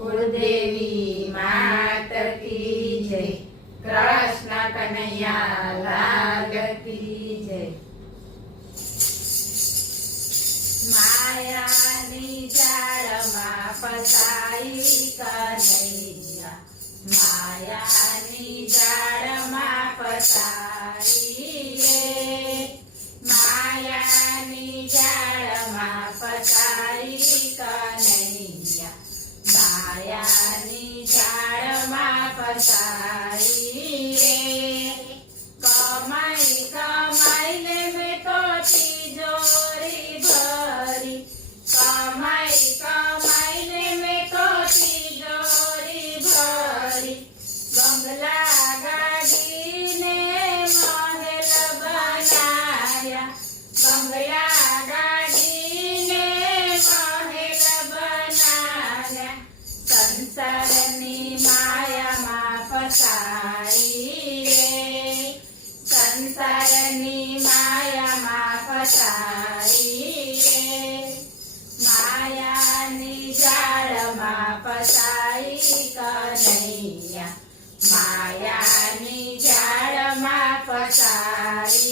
कुलदेवी मात की जय। कृष्ण कन्हैया लाल की जय। मायानी जाळमा फसाई कन्हैया, मायानी जाळमा फसाई रे, मायानी जाळमा फसाई कन्हैया, मायानी जाळमा फसाई रे। कमाई कमाईले में तो तिजोरी भरी, कमाई कमाईले में तो तिजोरी भरी, बंगला गाडीने महल बनाया, बंगला गाडीने महल बनाया। संसारनी मायामा फसाई रे, संसारनी मायामा फसाई रे, मायानी जाळमा फसाई कन्हैया, मायानी जाळमा फसाई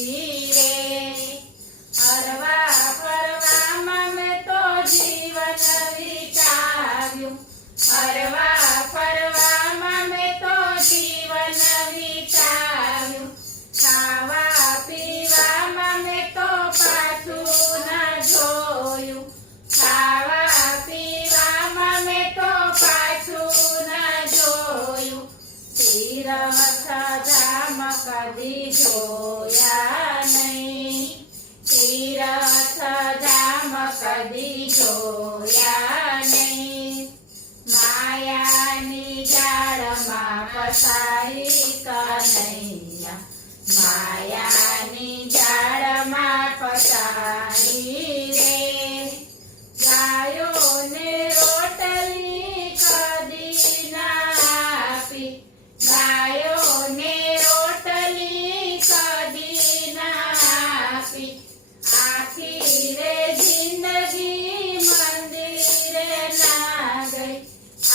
रे। हरवा फरવામાં મેં તો જીવન વિતાવ્યું, હરવા ફરવામાં મેં તો જીવન વિતાવ્યું, ખાવા પીવામાં મેં તો પાછું ન જોયું, ખાવા પીવામાં મેં તો પાછું ન જોયું। તીરથ ધામ કદી જોયા નહીં, તીરથ ધામ કદી જોયા નહીં। માયાની જાળમાં ફસાઈ કન્હૈયા, માયાની જાળમાં ફસાઈ રે। ગાયોને રોટલી કદી ના આપી, ગાયોને રોટલી કદી ના આપી, આખી રે જિંદગી મંદિરે ના ગઈ,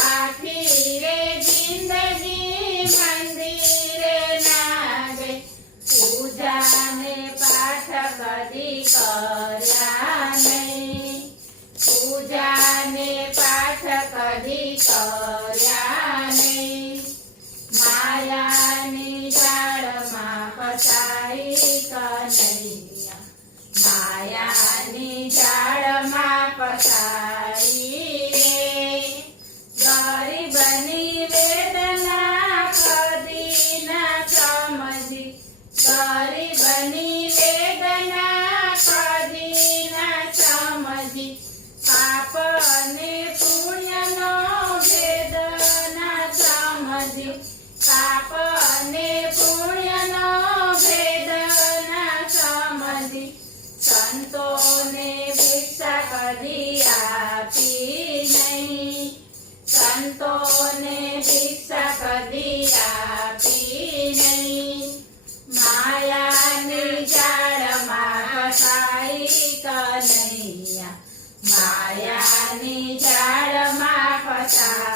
આખી રે જિંદગી મંદિરે ના ગઈ। પૂજાને પાઠ કદી કર્યા નહીં, પૂજાને પાઠ કદી કર્યા નહીં। માયાની જાળમાં ફસાઈ કન્હૈયા, માયાની જાળમાં ફસાઈ રે। ગરીબની વેદના કદી ના સમજી, ગરીબની વેદના કદી ના સમજી, પાપ અને પુણ્યનો ભેદ ના સમજી, પાપ અને પુણ્યનો ભેદ ના સમજી। સંતોને ભિક્ષા કદી આપી નહીં, સંતોને ભિક્ષા કદી આપી નહીં। માયાની જાળમાં ફસાઈ કન્હૈયા, માયાની જાળમાં ફસાઈ